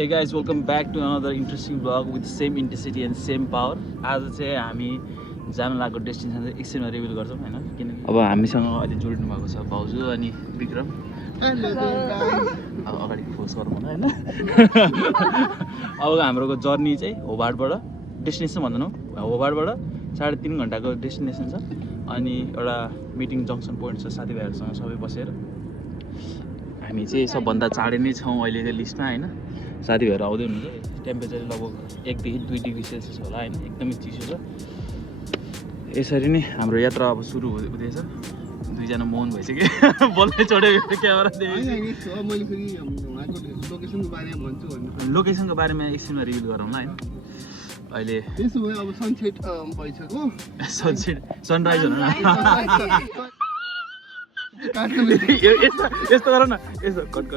Hey guys, welcome back to another interesting vlog with same intensity and same power. आज चाहिँ हामी जान लागेको डेस्टिनेसन चाहिँ एकछिनमा रिभिल गर्छौँ हैन किनकि अब हामीसँग अहिले जोड्नु भएको छ भाउजू अनि विक्रम अब अगाडि फोर्स गरौँ हैन अब हाम्रो जर्नी चाहिँ होबार्टबाट डेस्टिनेसन भन्दैनौँ होबार्टबाट 3.5 घण्टाको डेस्टिनेसन छ अनि एउटा मिटिङ जङ्सन पोइन्ट छ साथीभाइहरुसँग सबै बसेर हामी चाहिँ सबभन्दा चाँडै नै छौँ अहिलेको लिस्टमा हैन साथीभाइहरु आउँदै हुनुहुन्छ टेम्परेचर लगभग 1 देखि 2 डिग्री सेल्सियस होला हैन एकदमै चिसो छ यसरी नै हाम्रो यात्रा अब सुरु हुँदैछ दुईजना मौन भइसक्यो बोल्दै छोडेको क्यामेरा देखेपछि मैले फेरि उहाँको लोकेसनको बारेमा भन्छु भन्नु लोकेसनको बारेमा एकछिनमा रिभिल गरौँला हैन अहिले त्यसो भए अब सनसेट भइसक्यो सनसेट सनराइज हुन यस्तो गर न यस्तो कट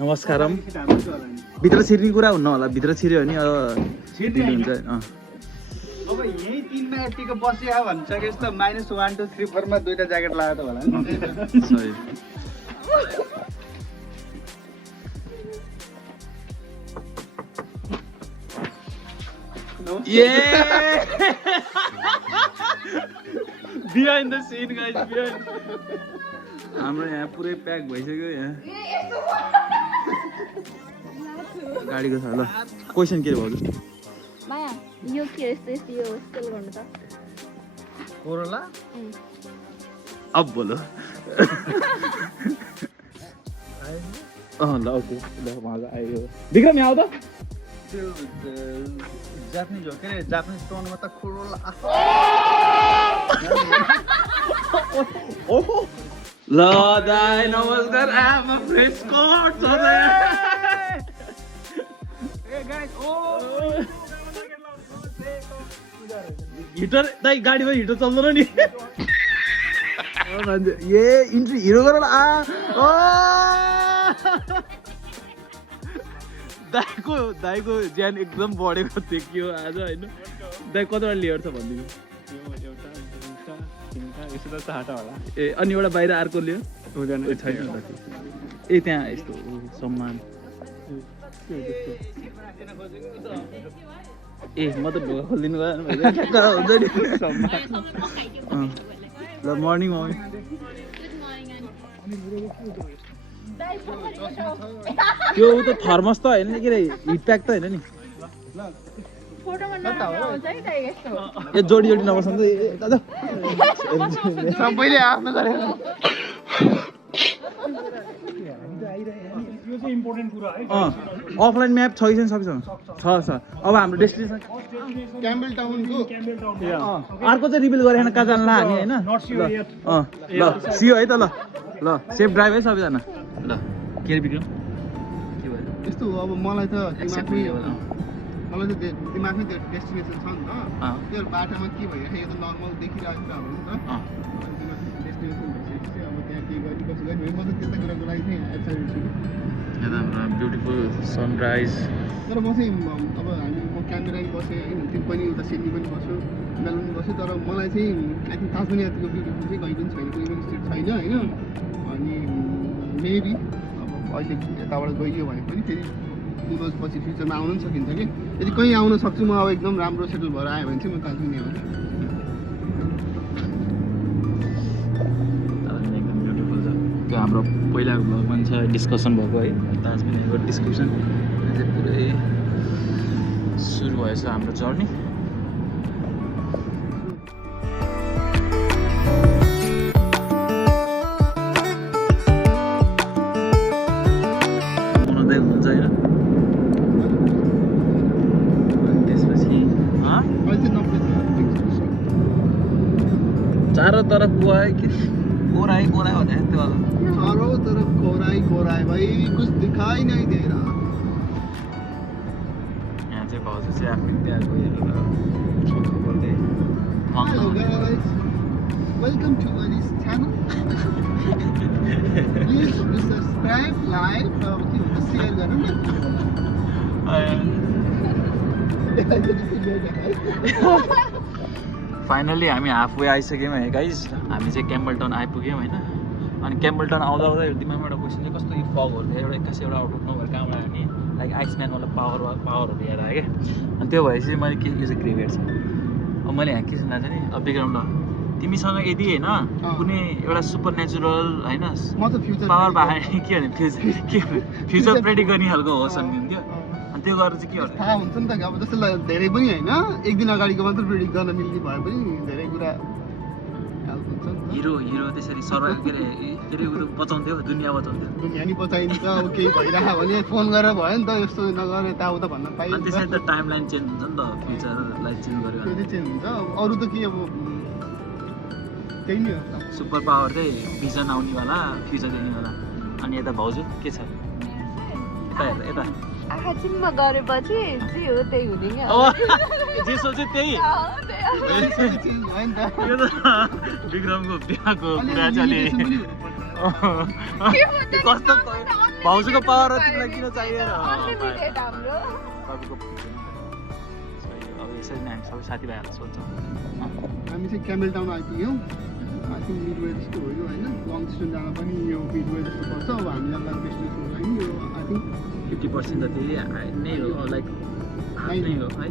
नमस्कारम भित्र छिर्ने कुरा हुन्न होला भित्र छिर्यो भने हुन्छ अब यही 3 मा यतिको बसिया भनिसके जस्तो -1 2 3 4 मा दुईटा ज्याकेट लगाएको होला नि सही behind the scene guys behind हाम्रो यहाँ पुरै प्याक भइसक्यो यहाँ गाडीको छ ल क्वेसन के भयो माया यो के यस्तो यो स्पेल गर्नु त कोरोला अब बोलो ल ओके ल मजा आयो विक्रम यहाँ आऊ त त्यो जापानिज हो के जापानिज टोनमा त कोरोला ल दाइ नमस्कार आमा फ्रेस कोट छ हिटर दाइ गाडीमा हिटर चल्दैन नि ए इन्ट्री हिरो गर दाइको ज्यान एकदम बढेको देखियो आज होइन दाइ कतिवटा लेयर छ भनिदिनु ए अनि एउटा बाहिर अर्को लियो छैन ए त्यहाँ यस्तो सम्मान ए म त ढोका खोलिदिनु गयो ल मर्निङ मम्मी त्यो त थर्मस त होइन के अरे हिट प्याक त होइन नि ए जोडी नबस्नु त दादा सबैले आफ्नो गरेर अफलाइन म्याप छ कि छैन सबैसँग छ अब हाम्रो डेस्टिनेसन क्याम्बेल टाउनको अर्को चाहिँ रिभिल गरेन कहाँ जानु हामी होइन ल सियो है त ल सेफ ड्राइभ है सबैजना ल के रे विक्रम के भयो यस्तो हो अब मलाई त दिमागमै त्यो डेस्टिनेसन छ नि त त्यो बाटोमा के भइरहेको यो त नर्मल देखिरहेको कुरा हो नि त डेस्टिनेसन भइसकेपछि अब त्यहाँ के गरी कसो गरी म त त्यता कुराको लागि चाहिँ एक्साइटेड छु यहाँ त हाम्रो ब्युटिफुल सनराइज तर म चाहिँ अब म क्यामेरामा बसेँ होइन त्यो पनि उता सिडनी पनि बस्छु मेलबर्न पनि बस्छु तर मलाई चाहिँ आई थिङ्क ताज पनि यतिको ब्युटिफुल चाहिँ कहीँ पनि छैन कुनै पनि स्टेट छैन होइन अनि मेबी अब अहिले यताबाट गइयो भने पनि फेरि पछि फ्युचरमा आउनु पनि सकिन्छ कि यदि कहीँ आउन सक्छु म अब एकदम राम्रो सेटल भएर आयो भने चाहिँ म ताजमिनी आउँछु एकदम ब्युटिफुल छ त्यो हाम्रो पहिलाको भ्लगमा छ डिस्कसन भएको है ताजमिनीको डिस्क्रिप्सन चाहिँ पुरै सुरु भएछ हाम्रो जर्नी हुन्छ होइन त्यसपछि चारोतर्फ कोराई भने त्यो चारों तरफ कोराई कोराई भाई कुछ दिखाई नहीं दे रहा यहाँ चाहिँ भाउजू चाहिँ आफ्नो त्यहाँको हेरेर बोल्दै Hello guys, welcome to Ali's channel. Please subscribe like अब के हुन्छ सेयर गर्नु फाइनली हामी हाफवे आइसक्यौँ है गाइज हामी चाहिँ क्याम्बलटाउन आइपुग्यौँ होइन अनि क्याम्बलटाउन आउँदा आउँदा दिमागमा एउटा क्वेसन चाहिँ कस्तो यो फगहरू थियो एउटा एक्कासी एउटा आउट नभएर कहाँबाट हामी लाइक आइसम्यानवाला पावरहरू हेरेर आयो क्या अनि त्यो भएपछि मैले के यो चाहिँ ग्रेभियर छ अब मैले यहाँ के सुन्दा चाहिँ नि अब विक्रम ल तिमीसँग यदि होइन कुनै एउटा सुपर नेचुरल होइन म त फ्युचर पावर बाहेक के भने फ्युचर प्रेडिक्ट गर्ने खालको होस् भन्ने थियो अनि त्यो गरेर चाहिँ के गर्छ थाहा हुन्छ नि त अब जस्तो धेरै पनि होइन एक दिन अगाडिको मात्र प्रेडिक्ट गर्न मिल्ने भए पनि धेरै कुरा हेल्प हुन्छ नि हिरो त्यसरी सर्भाइभ के अरे बचाउँथ्यो दुनियाँ बचाउँथ्यो दुनियाँ नि बचाइन्छ अब केही भइरहेको भने फोन गरेर भयो नि त यस्तो नगर यताउता भन्न अनि पाइन्छ त्यसरी त टाइम लाइन चेन्ज हुन्छ नि त फ्युचरलाई चेन्ज त्यो गर्यो चाहिँ चेन्ज हुन्छ अरू त के अब त्यही नै हो सुपर पावर चाहिँ भिजन आउनेवाला फ्युचर देख्नेवाला अनि यता भाउजू के छ यता आँखा चिम्म गरेपछि जे हो त्यही हुने क्या जे सोच्यो त्यही चेन्ज भयो नि त यो त विक्रमको बिहाको कुरा चाहिँ कस्तो भाउजूको पावर तिमीलाई किन चाहिएर अब यसरी नै हामी सबै साथीभाइहरूलाई सोध्छौँ हामी चाहिँ क्याम्बलटाउन आइपुग्यौँ आई थिङ्क मिडवे जस्तो हो यो होइन लङ डिस्टेन्स जाँदा पनि यो मिडवे जस्तो पर्छ अब हामी जाँदा डेस्टिनेसनको लागि यो आई थिङ्क 50% त त्यही नै हो लाइक नै हो है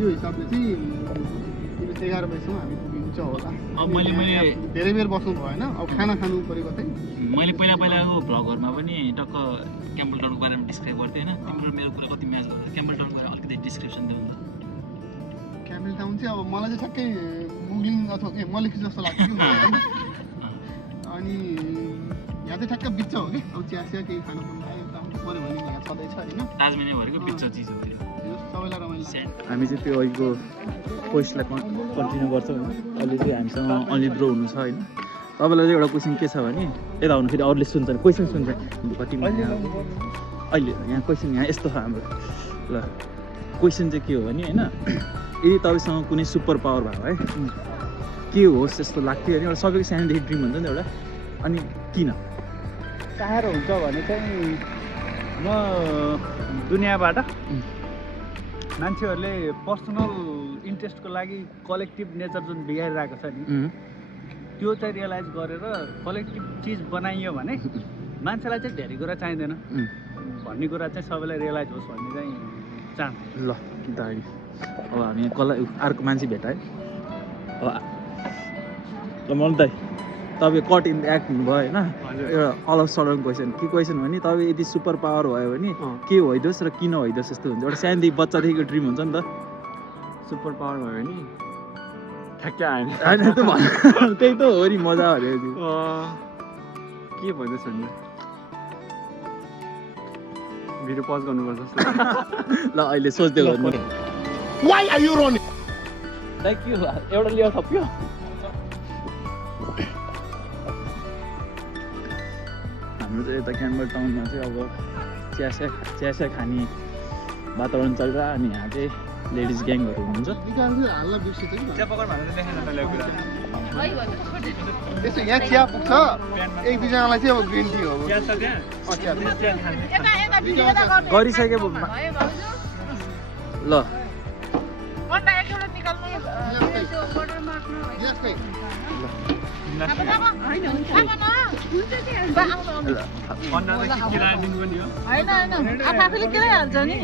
यो हिसाबले चाहिँ 11 बजीसम्म हामी पुगिन्छ होला अब मैले धेरै बेर बस्नु भएन अब खाना खानु पऱ्यो कतै मैले पहिलाको भ्लगहरूमा पनि टक्क क्याम्बलटाउनको बारेमा डिस्क्राइब गर्थेँ होइन तिम्रो मेरो कुरा कति म्याच गर्छ क्याम्बलटाउनको बारेमा अलिकति डिस्क्रिप्सन दिउँ न क्याम्बलटाउन चाहिँ अब मलाई चाहिँ ठ्याक्कै मुगलिङ अथवा मलेखी जस्तो लाग्छ कि अनि यहाँ चाहिँ ठ्याक्क बिच हो कि अब चिया केही खानु मन लाग्यो पऱ्यो भने यहाँ छँदैछ होइन ताजमेनै भनेको बिच चिज हो त्यो सबैलाई रमाइलो हामी चाहिँ त्यो अहिलेको पोस्टलाई कन्टिन्यू गर्छौँ अहिले चाहिँ हामीसँग अनिल ब्रो हुनु छ होइन तपाईँलाई चाहिँ एउटा क्वेसन के छ भने यता आउनु फेरि अरूले सुन्छ क्वेसन सुन्छ कति अहिले यहाँ क्वेसन यहाँ यस्तो छ हाम्रो ल क्वेसन चाहिँ के हो भने होइन यदि तपाईँसँग कुनै सुपर पावर भयो है के होस् जस्तो लाग्थ्यो भने एउटा सबैको सानोदेखि ड्रिम हुन्छ नि एउटा अनि किन चाहेर हुन्छ भने चाहिँ म दुनियाँबाट मान्छेहरूले पर्सनल इन्ट्रेस्टको लागि कलेक्टिभ नेचर जुन बिगारिरहेको छ नि त्यो चाहिँ रियलाइज गरेर कलेक्टिभ चिज बनाइयो भने मान्छेलाई चाहिँ धेरै कुरा चाहिँदैन भन्ने कुरा चाहिँ सबैलाई रियलाइज होस् भन्ने चाहिँ चाहन्छु ल दाइ अब हामी कसलाई अर्को मान्छे भेटाएँ अब मन दाइ तपाईँ कट इन एक्ट हुनुभयो होइन एउटा अलग सडन क्वेसन के क्वेसन भने तपाईँ यदि सुपर पावर भयो भने के होइदियोस् र किन होइदियोस् यस्तो हुन्छ एउटा सानोदेखि बच्चादेखिको ड्रिम हुन्छ नि त सुपर पावर भयो भने ठ्याक्कै आएन होइन त त्यही त हो नि मजा अरे के भन्दैछ भने भिडियो पज गर्नुपर्छ जस्तो ल अहिले सोच्दै गर्नु Why are you running? Like के एउटा लिएर थप्यो हाम्रो चाहिँ यता क्याम्बलटाउनमा चाहिँ अब चिया खाने वातावरण चलिरह अनि यहाँ चाहिँ लेडिज ग्याङहरू हुनुहुन्छ हाल्न बिर्सेछ कि चिया पकाउनु भनेर देखेन त ल्याउ कुरा त्यसो यहाँ चिया पुग्छ एक दुईजनालाई चाहिँ अब ग्रिन टी हो चिया छ त्यहाँ गरिसके ल आफूले केलाई हाल्छ नि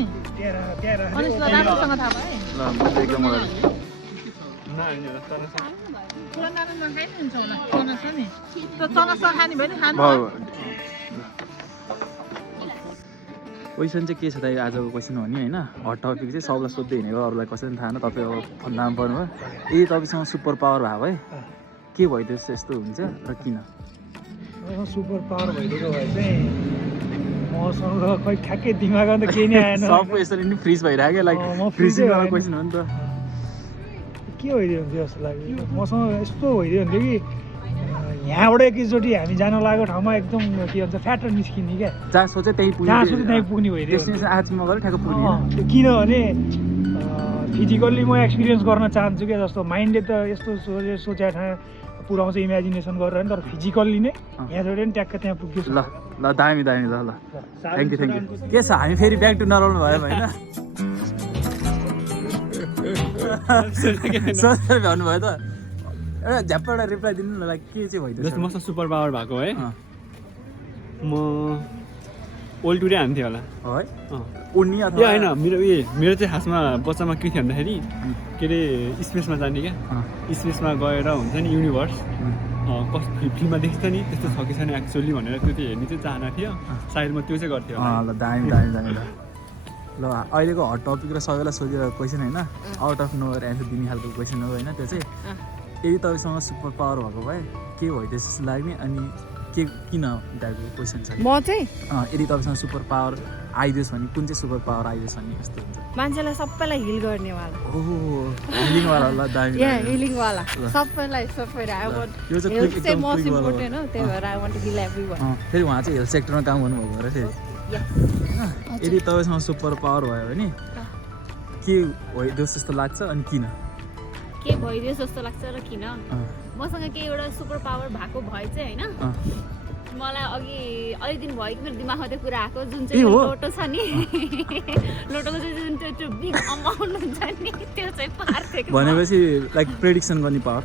राम्रोसँग थाहा भयो एकदम क्वेसन चाहिँ के छ त आजको क्वेसन हो नि होइन हट टपिक चाहिँ सबलाई सोध्दै हिँडेको अरूलाई कसैले थाहा न तपाईँ अब फन्दामा पर्नुभयो यदि तपाईँसँग सुपर पावर भयो है के भइदियोस् यस्तो हुन्छ र किन सुपर पावर भइदिएको भए चाहिँ मसँग खै ठ्याक्कै दिमागमा त केही नै आएन सबको यसरी नि फ्रिज भइरहेको क्या लाइक फ्रिजिङवाला क्वेसन हो नि त के भइदियो हुन्थ्यो जस्तो लाग्यो मसँग यस्तो भइदियो हुन्थ्यो कि यहाँबाट एकैचोटि हामी जान लागेको ठाउँमा एकदम के भन्छ फ्याटर निस्किने क्या जहाँ सोचे त्यही पुग्ने जहाँ सोचे त्यहीँ पुग्ने भइदियो डेस्टिनेसन आजमा गएर ठ्याक्क पुग्ने त्यो किनभने फिजिकल्ली म एक्सपिरियन्स गर्न चाहन्छु क्या जस्तो माइन्डले त यस्तो सोचेको ठाउँ पुऱ्याउँछ इमेजिनेसन गरेर नि तर फिजिकल्ली नै यहाँबाट नि ट्याक्क त्यहाँ पुग्यो ल ल ल दामी दामी ल ल थ्याङ्क यू के छ हामी फेरि ब्याक टु नर्मल भयो होइन सोचेर भ्याउनुभयो त एउटा झ्याप्प एउटा रिप्लाई दिनु न के चाहिँ भइदियो जस्तो मसँग सुपर पावर भएको है म ओल्ड टुडे हान्थेँ होला है अँ उड्ने ए अथवा होइन मेरो चाहिँ खासमा बच्चामा के थियो भन्दाखेरि के अरे स्पेसमा जाने क्या स्पेसमा गएर हुन्छ नि युनिभर्स कस्तो फिल्ममा देख्छ नि त्यस्तो छ कि छैन एक्चुअली भनेर त्यो चाहिँ हेर्ने चाहिँ चाहना थियो सायद म त्यो चाहिँ गर्थेँ होला ल दामी दामी दामी ल ल अहिलेको हट टपिक र सबैलाई सोधिरहेको क्वेसन होइन आउट अफ नोवर एन्सर दिने खालको क्वेसन हो होइन त्यो चाहिँ यदि तपाईँसँग सुपर पावर भएको भए के भइदियो जस्तो लाग्ने अनि के किन टाइपको क्वेसन छ म चाहिँ यदि तपाईँसँग सुपर पावर आइदियोस् भने कुन चाहिँ सुपर पावर आइदियोस् भने कस्तो हुन्छ मान्छेलाई सबैलाई हिल गर्नेवाला ओहो हिलिङवाला ल दामी हिलिङवाला सबैलाई आई वान्ट यो चाहिँ हेल्थ quick चाहिँ एकदम मोस्ट quick वाला हो। इम्पोर्टेन्ट हो त्यही भएर I want to heal everyone फेरि उहाँ चाहिँ हेल्थ सेक्टरमा काम गर्नुभएको भएर फेरि होइन यदि तपाईँसँग सुपर पावर भयो भने के भइदियोस् जस्तो लाग्छ अनि किन के भइदियो जस्तो लाग्छ र किन मसँग केही एउटा सुपर पावर भएको भए चाहिँ होइन मलाई अघि अलिक दिन भयो कि मेरो दिमागमा त्यो कुरा आएको जुन चाहिँ लोटो छ नि लोटोको चाहिँ जुन त्यो बिग अमाउन्ट हुन्छ नि त्यो चाहिँ पार्थेको भनेपछि लाइक प्रेडिक्सन गर्ने पावर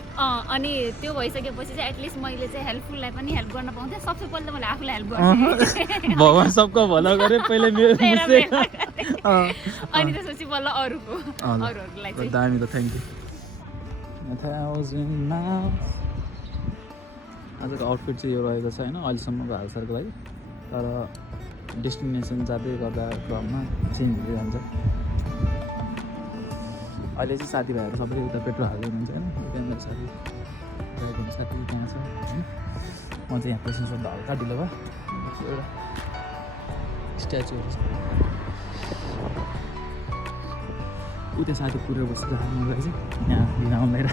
अनि त्यो भइसकेपछि चाहिँ एटलिस्ट मैले चाहिँ हेल्पफुललाई पनि हेल्प गर्न पाउँथेँ सबसे पहिला त मैले आफूलाई हेल्प गर्थेँ भगवान् सबको भला गरे पहिले अनि त्यसपछि बल्ल अरूहरूलाई चाहिँ दामी त थ्याङ्क यू आजको आउटफिट चाहिँ यो रहेको छ होइन अहिलेसम्मको हालसालको लागि तर डेस्टिनेसन जाँदै गर्दा क्रममा चेन्ज हुँदै जान्छ अहिले चाहिँ साथीभाइहरू सबैले उता पेट्रोल हाल्दै हुनुहुन्छ होइन त्यहाँनिर साथी गएको हुन्छ साथी त्यहाँ छ होइन म चाहिँ यहाँ पैसा सोध्दा हल्का ढिलो भयो एउटा स्ट्याचुहरू छ ऊ त्यो साथी पुरै बसेर हाल्नुलाई चाहिँ यहाँ लिन आउँदैन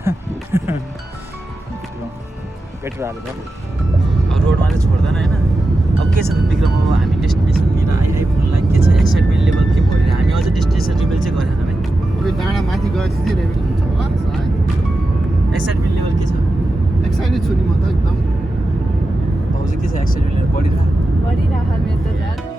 पेट्रोल हालेर अब रोडमा चाहिँ छोड्दैन होइन अब के छ त विक्रम अब हामी डेस्टिनेसनतिर आइपुग्नु लागि के छ एक्साइटमेन्ट लेभल के भइरहेको हामी अझै डेस्टिनेसन रिभेल चाहिँ गरेन भाइ अब डाँडा माथि गएपछि चाहिँ रेभेल हुन्छ होला सायद एक्साइटमेन्ट लेभल के छ एक्साइटेड छु नि म त एकदम भाउ चाहिँ के छ एक्साइटमेन्ट लेभल बढिरहेको बढिरहेको मेरो त